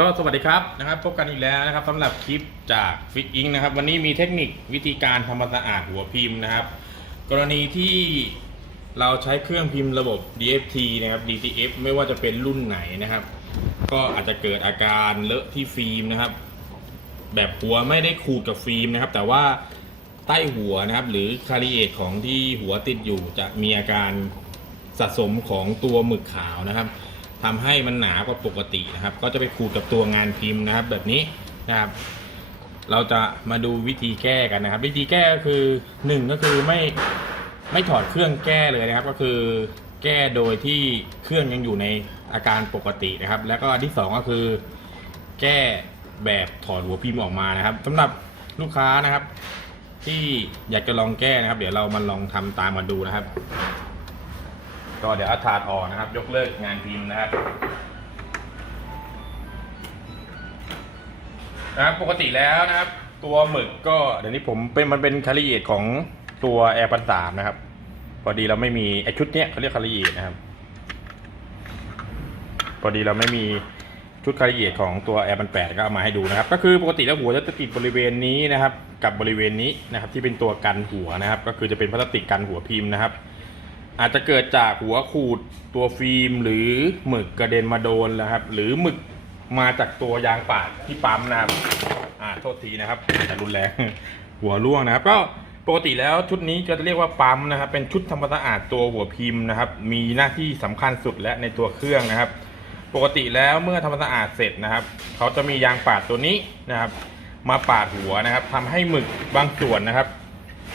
ก็สวัสดีครับนะครับพบกันอีกแล้วนะครับสำหรับคลิปจากฟิกอิงนะครับ วันนี้มีเทคนิควิธีการทำความสะอาดหัวพิมพ์นะครับ กรณีที่เราใช้เครื่องพิมพ์ระบบ DFT นะครับ DTF ไม่ว่าจะเป็นรุ่นไหนนะครับ ก็อาจจะเกิดอาการเลอะที่ฟิล์มนะครับ แบบหัวไม่ได้ขูดกับฟิล์มนะครับ แต่ว่าใต้หัวนะครับ หรือคาริเอทของที่หัวติดอยู่จะมีอาการสะสมของตัวหมึกขาวนะครับ ทำให้มันหนากว่าปกตินะครับ ก็จะไปขูดกับตัวงานพิมพ์นะครับ แบบนี้นะครับ เราจะมาดูวิธีแก้กันนะครับ วิธีแก้ก็คือหนึ่งก็คือไม่ไม่ถอดเครื่องแก้เลยนะครับ ก็คือแก้โดยที่เครื่องยังอยู่ในอาการปกตินะครับ แล้วก็อันที่สองก็คือ แก้แบบถอดหัวพิมพ์ออกมานะครับสำหรับลูกค้านะครับ ที่อยากจะลองแก้นะครับ เดี๋ยวเรามาลองทำตามมาดูนะครับ ก็เดี๋ยวเอาถาดออกนะครับ ยกเลิกงานพิมพ์นะครับนะครับปกติแล้วนะครับ ตัวหมึกก็เดี๋ยวนี้ผมเป็นมันเป็นคาลิเอทของตัวแอร์พันสามนะครับ พอดีเราไม่มีไอชุดเนี้ยเขาเรียกคาลิเอทนะครับ พอดีเราไม่มีชุดคาลิเอทของตัวแอร์มันแปดก็เอามาให้ดูนะครับ ก็คือปกติแล้วหัวจะติดบริเวณนี้นะครับ กับบริเวณนี้นะครับ ที่เป็นตัวกันหัวนะครับ ก็คือจะเป็นพลาสติกกันหัวพิมพ์นะครับ อาจจะเกิดจากหัวขูดตัวฟิล์มหรือหมึกกระเด็นมาโดนนะครับ หรือหมึกมาจากตัวยางปาดที่ปั๊มนะครับอ่าโทษทีนะครับแต่รุนแรงหัวร่วงนะครับ ก็ปกติแล้วชุดนี้ก็จะเรียกว่าปั๊มนะครับ เป็นชุดทำความสะอาดตัวหัวพิมพ์นะครับ มีหน้าที่สำคัญสุดและในตัวเครื่องนะครับ ปกติแล้วเมื่อทำความสะอาดเสร็จนะครับ เขาจะมียางปาดตัวนี้นะครับ มาปาดหัวนะครับทำให้หมึกบางส่วนนะครับ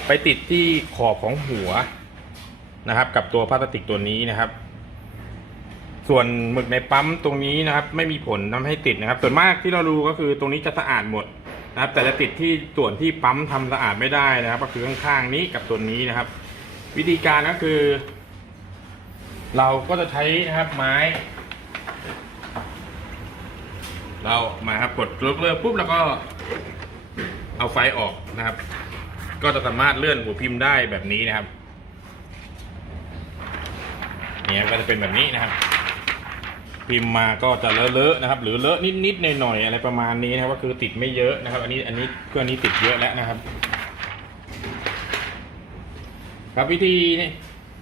ไปติดที่ขอบของหัว นะครับ กับตัวพลาสติกตัวนี้นะครับ ส่วนหมึกในปั๊มตรงนี้นะครับ ไม่มีผลทำให้ติดนะครับ ส่วนมากที่เราดูก็คือตรงนี้จะสะอาดหมดนะครับ แต่จะติดที่ส่วนที่ปั๊มทำสะอาดไม่ได้นะครับ ก็คือข้างๆนี้กับตัวนี้นะครับ วิธีการก็คือ เราก็จะใช้นะครับไม้ เรามาครับกดเลิกเลิกปุ๊บแล้วก็เอาไฟออกนะครับ ก็จะสามารถเลื่อนหัวพิมพ์ได้แบบนี้นะครับ เนี่ยก็จะเป็นแบบนี้นะครับพิมพ์มาก็จะเลอะๆนะครับ หรือเลอะนิดๆหน่อยๆอะไรประมาณนี้นะครับก็คือติดไม่เยอะนะครับ อันนี้อันนี้เครื่องนี้ติดเยอะแล้วนะครับ ครับวิธีนี่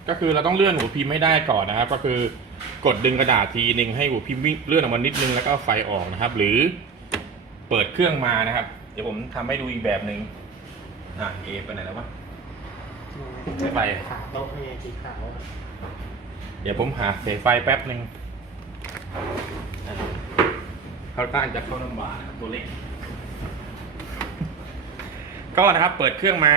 ก็คือเราต้องเลื่อนหัวพิมพ์ให้ได้ก่อนนะครับ ก็คือกดดึงกระดาษทีหนึ่งให้หัวพิมพ์วิ่งเลื่อนออกมานิดนึงแล้วก็เอาไฟออกนะครับ หรือเปิดเครื่องมานะครับ เดี๋ยวผมทำให้ดูอีกแบบหนึ่งอะเอไปไหนแล้ววะไม่ไปขาโต๊ะนี่สีขาว เดี๋ยวผมหาเสายไฟแป๊บหนึ่งเขาต้านจะเข้าน้ำหวานนะครับตัวเล็ก ก็นะครับเปิดเครื่องมา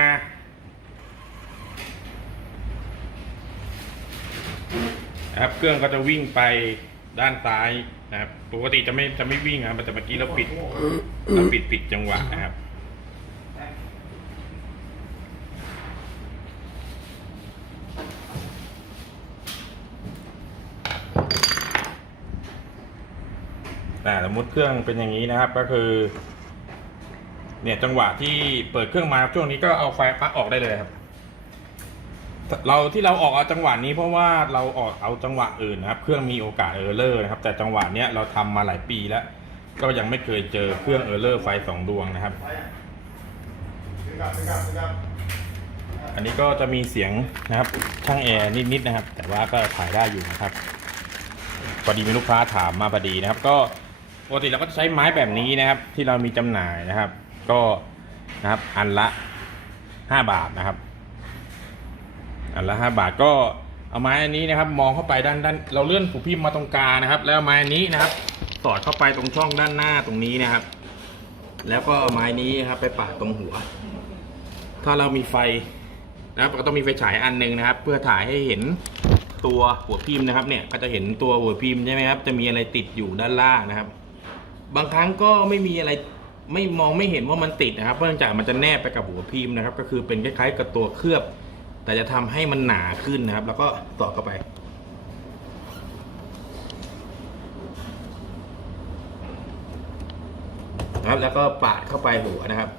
ครับเครื่องก็จะวิ่งไปด้านซ้ายนะครับ ปกติจะไม่จะไม่วิ่งนะครับแต่เมื่อกี้เราปิดเราปิดปิดจังหวะนะครับ มมติเครื่องเป็นอย่างนี้นะครับ ก็คือเนี่ยจังหวะที่เปิดเครื่องมาช่วงนี้ก็เอาไฟปลั๊กออกได้เลยครับ เราที่เราออกเอาจังหวะนี้เพราะว่าเราออกเอาจังหวะอื่นนะครับ เครื่องมีโอกาสเออร์เลอร์นะครับ แต่จังหวะเนี้ยเราทำมาหลายปีแล้ว ก็ยังไม่เคยเจอเครื่องเออร์เลอร์ไฟสองดวงนะครับ อันนี้ก็จะมีเสียงนะครับ ช่างแอร์นิดๆนะครับ แต่ว่าก็ถ่ายได้อยู่นะครับพอดีมีลูกค้าถามมาพอดีนะครับ ก็ ปกติเราก็จะใช้ไม้แบบนี้นะครับ ที่เรามีจำหน่ายนะครับ ก็นะครับอันละห้าบาทนะครับ อันละห้าบาทก็เอาไม้อันนี้นะครับ มองเข้าไปด้านด้านเราเลื่อนผูพิมพ์มาตรงกลางนะครับ แล้วไม้อันนี้นะครับ สอดเข้าไปตรงช่องด้านหน้าตรงนี้นะครับ แล้วก็เอาไม้นี้นะครับ ไปปาดตรงหัว ถ้าเรามีไฟนะครับก็ต้องมีไฟฉายอันหนึ่งนะครับ เพื่อถ่ายให้เห็นตัวหัวพิมพ์นะครับ เนี่ยก็จะเห็นตัวหัวพิมพ์ใช่ไหมครับ จะมีอะไรติดอยู่ด้านล่างนะครับ บางครั้งก็ไม่มีอะไรไม่มองไม่เห็นว่ามันติดนะครับเพราะเนื่องจากมันจะแนบไปกับหัวพิมพ์นะครับ ก็คือเป็นคล้ายๆกับตัวเคลือบ แต่จะทำให้มันหนาขึ้นนะครับ แล้วก็ต่อเข้าไปนะครับแล้วก็ปาดเข้าไปหัวนะครับ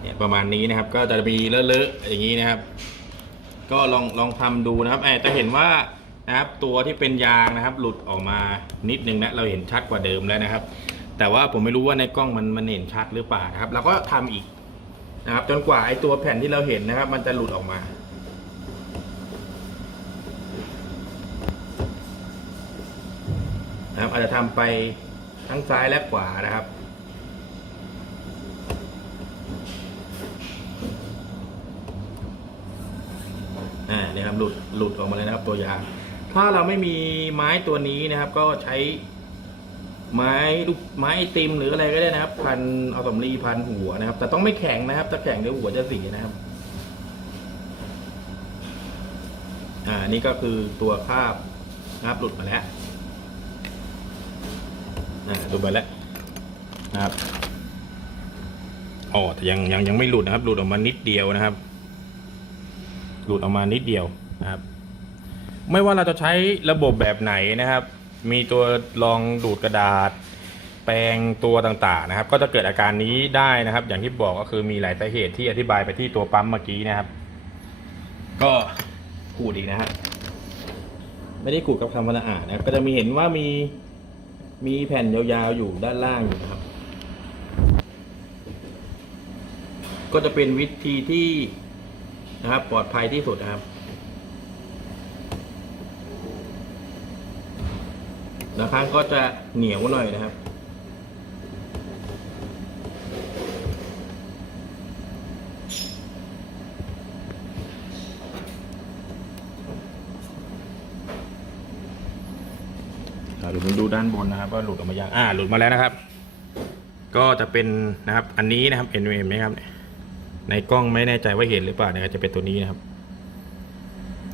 เนี่ยประมาณนี้นะครับ ก็จะมีเลอะๆอย่างนี้นะครับ ก็ลองลองทำดูนะครับแอบจะเห็นว่า นะครับ ตัวที่เป็นยางนะครับ หลุดออกมานิดนึงนะเราเห็นชัดกว่าเดิมแล้วนะครับ แต่ว่าผมไม่รู้ว่าในกล้องมันมันเห็นชัดหรือเปล่านะครับเราก็ทำอีกนะครับ จนกว่าไอ้ตัวแผ่นที่เราเห็นนะครับ มันจะหลุดออกมานะครับอาจจะทำไปทั้งซ้ายและขวานะครับอ่าเนี่ยครับหลุดหลุดออกมาเลยนะครับตัวยาง ถ้าเราไม่มีไม้ตัวนี้นะครับ ก็ใช้ไม้ลูกไม้ติมหรืออะไรก็ได้นะครับ พันเอาสำลีพันหัวนะครับ แต่ต้องไม่แข็งนะครับถ้าแข็งเดี๋ยวหัวจะเสียนะครับ อ่านี่ก็คือตัวคาบนะครับหลุดมาแล้วอ่าหลุดมาแล้วนะครับอ๋อแต่ยังยังยังไม่หลุดนะครับ หลุดออกมานิดเดียวนะครับ หลุดออกมานิดเดียวนะครับ ไม่ว่าเราจะใช้ระบบแบบไหนนะครับ มีตัวรองดูดกระดาษ แปรงตัวต่างๆนะครับ ก็จะเกิดอาการนี้ได้นะครับ อย่างที่บอกก็คือมีหลายสาเหตุที่อธิบายไปที่ตัวปั๊มเมื่อกี้นะครับ ก็ขูดอีกนะครับไม่ได้ขูดกับทำความสะอาดนะครับ ก็จะมีเห็นว่ามีมีแผ่นยาวๆอยู่ด้านล่างอยู่นะครับ ก็จะเป็นวิธีที่นะครับ ปลอดภัยที่สุดนะครับ บางครั้งก็จะเหนียวหน่อยนะครับอ่าเดี๋ยวผมดูด้านบนนะครับว่าหลุดออกมายัง อ่า หลุดมาแล้วนะครับ ก็จะเป็นนะครับอันนี้นะครับเห็นเห็นไหมครับ ในกล้องไม่แน่ใจว่าเห็นหรือเปล่านะครับจะเป็นตัวนี้นะครับ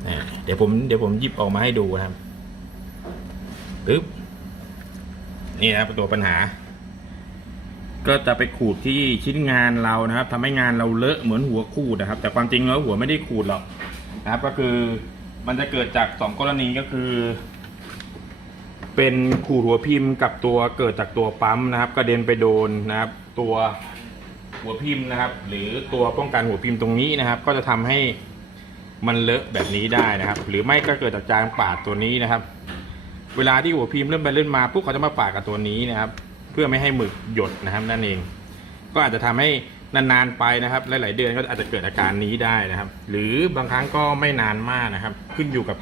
อ่เดี๋ยวผมเดี๋ยวผมหยิบออกมาให้ดูนะครับ ปึ๊บนี่นะครับตัวปัญหา ก็จะไปขูดที่ชิ้นงานเรานะครับทำให้งานเราเลอะเหมือนหัวขูดนะครับ แต่ความจริงแล้วหัวไม่ได้ขูดหรอกนะครับ ก็คือมันจะเกิดจากสองกรณีก็คือ เป็นขูดหัวพิมพ์กับตัวเกิดจากตัวปั๊มนะครับ กระเด็นไปโดนนะครับ ตัวหัวพิมพ์นะครับ หรือตัวป้องกันหัวพิมพ์ตรงนี้นะครับ ก็จะทำให้มันเลอะแบบนี้ได้นะครับ หรือไม่ก็เกิดจากจางปาดตัวนี้นะครับ เวลาที่หัวพิมพ์เริ่มไปเริ่มมาปุ๊บเขาจะมาปาดกับตัวนี้นะครับ เพื่อไม่ให้หมึกหยดนะครับนั่นเอง ก็อาจจะทำให้นานๆไปนะครับ หลาย ๆ เดือนก็อาจจะเกิดอาการนี้ได้นะครับ หรือบางครั้งก็ไม่นานมากนะครับ ขึ้นอยู่กับ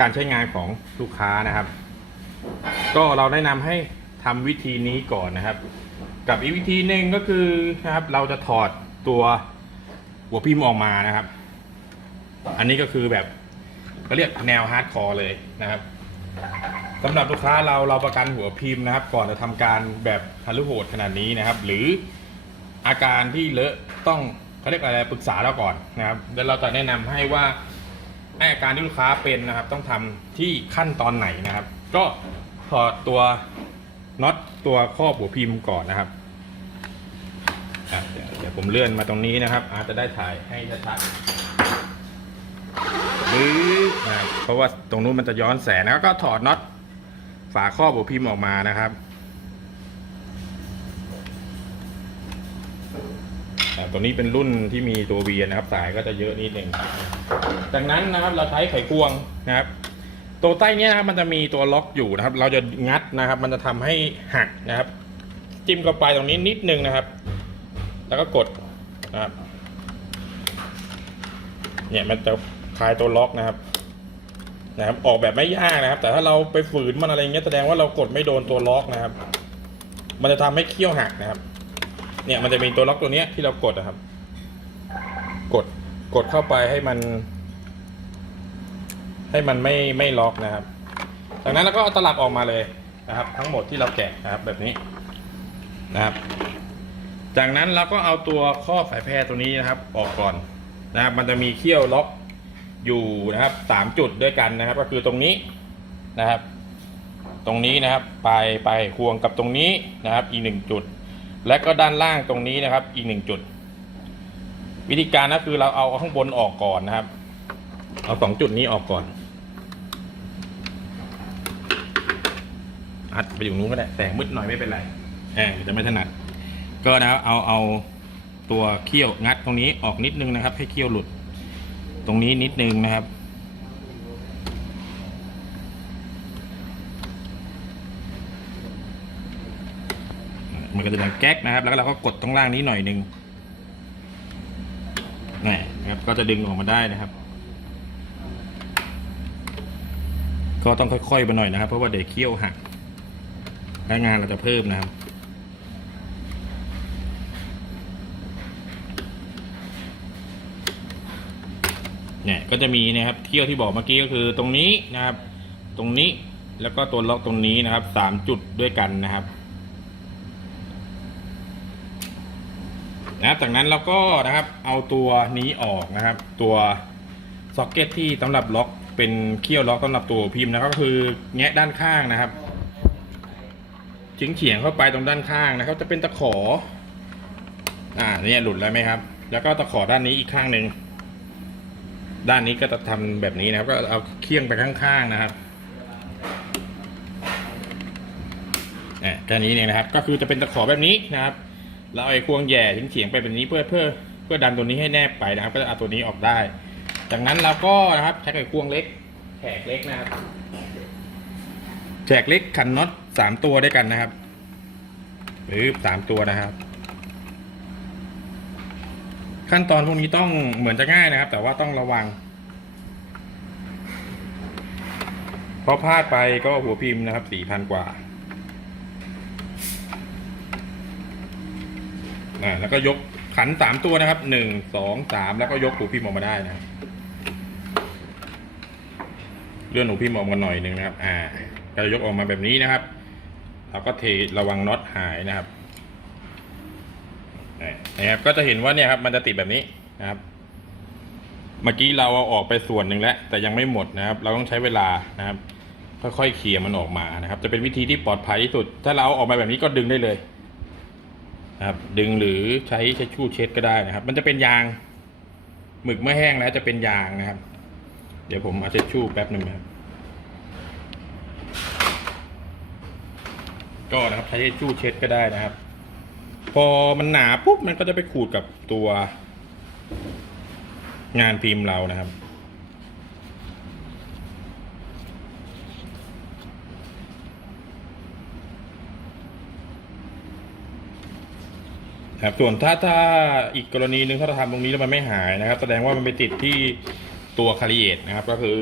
การใช้งานของลูกค้านะครับ ก็เราแนะนำให้ทำวิธีนี้ก่อนนะครับ กับอีกวิธีหนึ่งก็คือนะครับเราจะถอดตัวหัวพิมพ์ออกมานะครับ อันนี้ก็คือแบบเขาเรียกแนวฮาร์ดคอร์เลยนะครับ สำหรับลูกค้าเราเราประกันหัวพิมพ์นะครับ ก่อนจะทำการแบบฮัลโหดขนาดนี้นะครับ หรืออาการที่เลอะต้องเขาเรียกอะไรปรึกษาเราก่อนนะครับแล้วเราจะแนะนำให้ว่าอาการที่ลูกค้าเป็นนะครับ ต้องทำที่ขั้นตอนไหนนะครับ ก็ถอดตัวน็อตตัวครอบหัวพิมพ์ก่อนนะครับเดี๋ยวผมเลื่อนมาตรงนี้นะครับ อาจจะได้ถ่ายให้ชัดๆหรือเพราะว่าตรงนู้นมันจะย้อนแสงแล้วก็ถอดน็อต ฝาครอบหัวพิมพ์ออกมานะครับอ่ตัวนี้เป็นรุ่นที่มีตัวเวียนะครับ สายก็จะเยอะนิดหนึ่งจากนั้นนะครับเราใช้ไขควงนะครับ ตัวใต้นี้นะครับมันจะมีตัวล็อกอยู่นะครับ เราจะงัดนะครับ มันจะทำให้หักนะครับ จิ้มเข้าไปตรงนี้นิดนึงนะครับ แล้วก็กดนะครับ เนี่ยมันจะคลายตัวล็อกนะครับ นะครับออกแบบไม่ยากนะครับ แต่ถ้าเราไปฝืนมันอะไรเงี้ยแสดงว่าเรากดไม่โดนตัวล็อกนะครับ มันจะทำให้เขี้ยวหักนะครับ เนี่ยมันจะมีตัวล็อกตัวเนี้ยที่เรากดนะครับ กดกดเข้าไปให้มัน ให้มันไม่ไม่ล็อกนะครับ จากนั้นเราก็เอาตลับออกมาเลยนะครับ ทั้งหมดที่เราแกะนะครับ แบบนี้นะครับ จากนั้นเราก็เอาตัวครอสายแพรตัวนี้นะครับ ออกก่อนนะครับ มันจะมีเขี้ยวล็อก อยู่นะครับสามจุดด้วยกันนะครับ ก็คือตรงนี้นะครับ ตรงนี้นะครับไปลายปควงกับตรงนี้นะครับอีกหนึ่งจุด และก็ด้านล่างตรงนี้นะครับ อีกหนึ่งจุด วิธีการก็คือเราเอาข้างบนออกก่อนนะครับ เอาสองจุดนี้ออกก่อนอัดไปอยู่นู้นก็ได้แต่มืดหน่อยไม่เป็นไรแอบจะไม่ถนัด ก็นะครับเอาเอาตัวเขี้ยวงัดตรงนี้ออกนิดนึงนะครับ ให้เขี้ยวหลุด ตรงนี้นิดนึงนะครับ มันก็จะดังแก๊กนะครับ แล้วเราก็กดตรงล่างนี้หน่อยหนึ่งนี่นะครับก็จะดึงออกมาได้นะครับ ก็ต้องค่อยๆไปหน่อยนะครับ เพราะว่าเดี๋ยวเคี้ยวหักและงานเราจะเพิ่มนะครับ เนี่ยก็จะมีนะครับเที่ยวที่บอกเมื่อกี้ก็คือตรงนี้นะครับ ตรงนี้แล้วก็ตัวล็อกตรงนี้นะครับสามจุดด้วยกันนะครับนะครับจากนั้นเราก็นะครับเอาตัวนี้ออกนะครับ ตัวซ็อกเก็ตที่สำหรับล็อกเป็นเขี้ยวล็อกสำหรับตัวพิมพ์นะครับก็คือแงะด้านข้างนะครับจิ้งเฉียงเข้าไปตรงด้านข้างนะครับ จะเป็นตะขอ อ่าเนี่ยหลุดแล้วไหมครับ แล้วก็ตะขอด้านนี้อีกข้างหนึ่ง ด้านนี้ก็จะทำแบบนี้นะครับ ก็เอาเคี่ยงไปข้างๆนะครับเนี่ยแค่นี้เองนะครับ ก็คือจะเป็นตะขอแบบนี้นะครับเราเอาไอ้ควงแย่เฉียงไปแบบนี้เพื่อเพื่อเพื่อดันตัวนี้ให้แนบไปนะครับ ก็จะเอาตัวนี้ออกได้ จากนั้นเราก็นะครับใช้ไอ้ควงเล็กแฉกเล็กนะครับแฉกเล็กขันน็อตสามตัวด้วยกันนะครับ หรือสามตัวนะครับ ขั้นตอนพวกนี้ต้องเหมือนจะง่ายนะครับ แต่ว่าต้องระวัง เพราะพลาดไปก็หัวพิมพ์นะครับสี่พันกว่าอ่าแล้วก็ยกขันสามตัวนะครับหนึ่งสองสามแล้วก็ยกหัวพิมพ์ออกมาได้นะเลื่อนหัวพิมพ์ออกมาหน่อยหนึ่งนะครับ อ่าก็จะยกออกมาแบบนี้นะครับเราก็เทระวังน็อตหายนะครับ นะครับก็จะเห็นว่าเนี่ยครับมันจะติดแบบนี้นะครับ เมื่อกี้เราเอาออกไปส่วนหนึ่งแล้ว แต่ยังไม่หมดนะครับ เราต้องใช้เวลานะครับ ค่อยๆเคลียร์มันออกมานะครับ จะเป็นวิธีที่ปลอดภัยที่สุด ถ้าเราเอาออกมาแบบนี้ก็ดึงได้เลยนะครับ ดึงหรือใช้ใช้ชู่เช็ดก็ได้นะครับ มันจะเป็นยางหมึกเมื่อแห้งแล้วจะเป็นยางนะครับ เดี๋ยวผมเอาเช็ดชู่แป๊บหนึ่งนะครับก็นะครับใช้เช็ดชู่เช็ดก็ได้นะครับ พอมันหนาปุ๊บมันก็จะไปขูดกับตัวงานพิมพ์เรานะครับ ครับ ส่วนถ้าถ้าอีกกรณีหนึ่งถ้าเราทำตรงนี้แล้วมันไม่หายนะครับ แสดงว่ามันไปติดที่ตัวคาริเอตนะครับ ก็คือ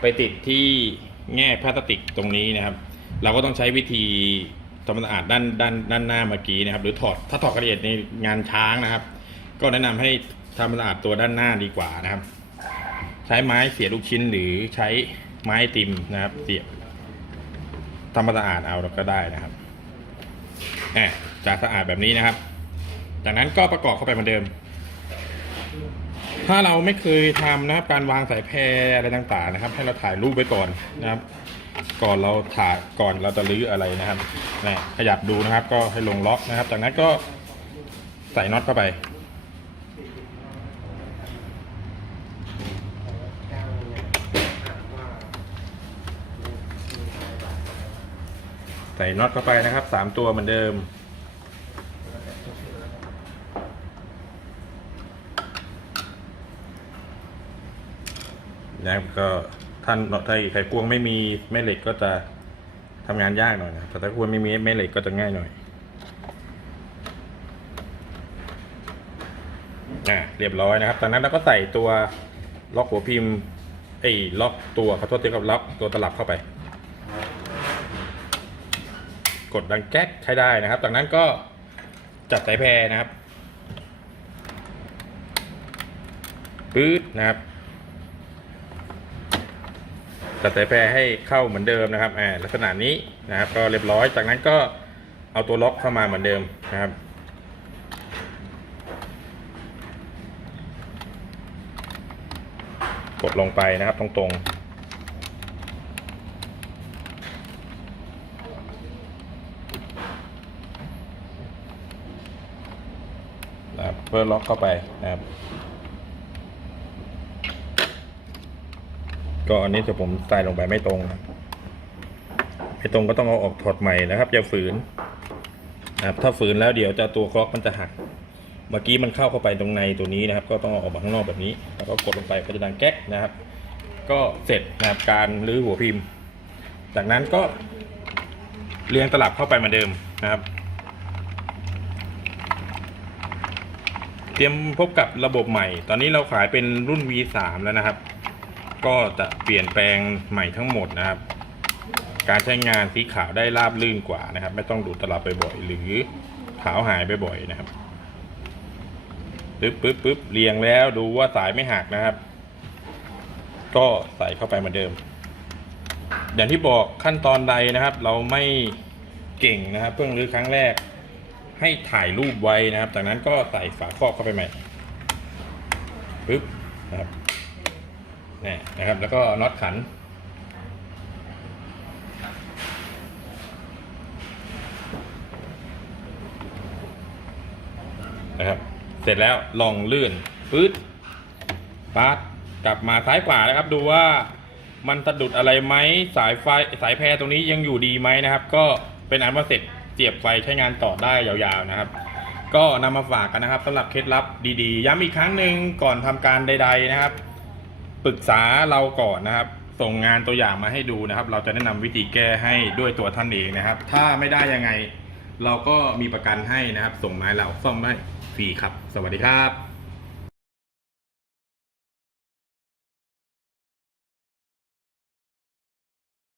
ไปติดที่แง่พลาสติกตรงนี้นะครับ เราก็ต้องใช้วิธี ทำความสะอาดด้านด้านด้านหน้าเมื่อกี้นะครับ หรือถอดถ้าถอดคาริเอตในงานช้างนะครับ ก็แนะนำให้ทำความสะอาดตัวด้านหน้าดีกว่านะครับ ใช้ไม้เสียลูกชิ้นหรือใช้ไม้ติมนะครับ เสียบทำความสะอาดเอาก็ได้นะครับแหมจะสะอาดแบบนี้นะครับ จากนั้นก็ประกอบเข้าไปเหมือนเดิม ถ้าเราไม่เคยทำนะครับการวางสายแพรอะไรต่างๆนะครับ ให้เราถ่ายรูปไว้ก่อนนะครับ ก่อนเราถ่ายก่อนเราจะรื้ออะไรนะครับนี่ขยับดูนะครับ ก็ให้ลงล็อกนะครับ จากนั้นก็ใส่น็อตเข้าไปใส่น็อตเข้าไปนะครับสามตัวเหมือนเดิมนะครับก็ ท่านถ้าไขควงไม่มีแม่เหล็กก็จะทำงานยากหน่อยนะแต่ถ้าควงไม่มีแม่เหล็กก็จะง่ายหน่อยอ่าเรียบร้อยนะครับจากนั้นเราก็ใส่ตัวล็อกหัวพิมพ์ไอ้ล็อกตัวขอโทษทีครับล็อกตัวตลับเข้าไป กดดังแก๊กใช้ได้นะครับ จากนั้นก็จัดสายแพรนะครับปื๊ดนะครับ จัดสายแพรให้เข้าเหมือนเดิมนะครับอ่าลักษณะนี้นะครับ ก็เรียบร้อย จากนั้นก็เอาตัวล็อกเข้ามาเหมือนเดิมนะครับกดลงไปนะครับตรงๆนะเพื่อล็อกเข้าไปนะครับ ก็อันนี้จะผมใส่ลงไปไม่ตรงนะไม่ตรงก็ต้องเอาออกถอดใหม่นะครับอย่าฝืนนะครับถ้าฝืนแล้วเดี๋ยวจะตัวคล็อกมันจะหัก เมื่อกี้มันเข้าเข้าไปตรงในตัวนี้นะครับ ก็ต้องเอาออกมาข้างนอกแบบนี้ แล้วก็กดลงไปก็จะดังแก๊กนะครับ ก็เสร็จนะครับการรื้อหัวพิมพ์ จากนั้นก็เรียงตลับเข้าไปเหมือนเดิมนะครับ เตรียมพบกับระบบใหม่ ตอนนี้เราขายเป็นรุ่น V3 แล้วนะครับ ก็จะเปลี่ยนแปลงใหม่ทั้งหมดนะครับ การใช้งานสีขาวได้ราบลื่นกว่านะครับ ไม่ต้องดูดตลับไปบ่อยหรือขาวหายไปบ่อยนะครับปึ๊บปึ๊บปึ๊บเรียงแล้วดูว่าสายไม่หักนะครับ ก็ใส่เข้าไปเหมือนเดิม อย่างที่บอกขั้นตอนใดนะครับ เราไม่เก่งนะครับ เพิ่งรื้อครั้งแรก ให้ถ่ายรูปไว้นะครับ จากนั้นก็ใส่ฝาครอบเข้าไปใหม่ปึ๊บนะครับ นี่นะครับ แล้วก็น็อตขัน นะครับ เสร็จแล้วลองลื่นปื๊ดปัดกลับมาซ้ายขวานะครับ ดูว่ามันสะดุดอะไรไหมสายไฟสายแพรตรงนี้ยังอยู่ดีไหมนะครับ ก็เป็นอันว่าเสร็จเสียบไฟใช้งานต่อได้ยาวๆนะครับ ก็นำมาฝากกันนะครับสำหรับเคล็ดลับดีๆ ย้ำอีกครั้งหนึ่งก่อนทำการใด ๆนะครับ ปรึกษาเราก่อนนะครับ ส่งงานตัวอย่างมาให้ดูนะครับ เราจะแนะนำวิธีแก้ให้ด้วยตัวท่านเองนะครับ ถ้าไม่ได้ยังไง เราก็มีประกันให้นะครับ ส่งมาให้เราซ่อมให้ฟรีครับ สวัสดีครับ